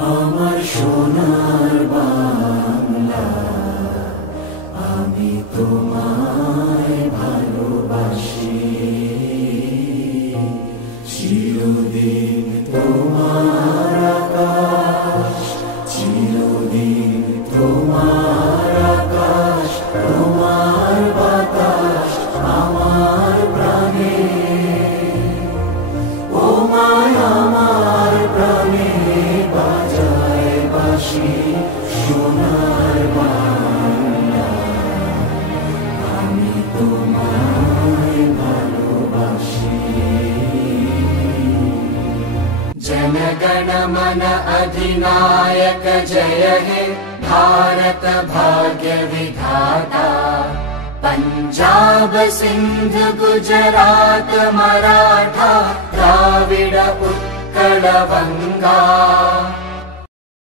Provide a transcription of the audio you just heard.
আমার সোনার বাংলা, আমি তোমায় ভালোবাসি। চিরদিন তোমার আকাশ, চিরদিন তোমার আকাশ, তোমার বাতাস আমার প্রাণে। ও মায় আমার প্রাণে বাজায় বাঁশি সোনার বাংলা, আমি তোমায় ভালোবাসি। जनगण मन अधिनायक जय हे भारत भाग्य विधाता। पंजाब सिंध गुजरात मराठा द्राविड उत्कल बंगा।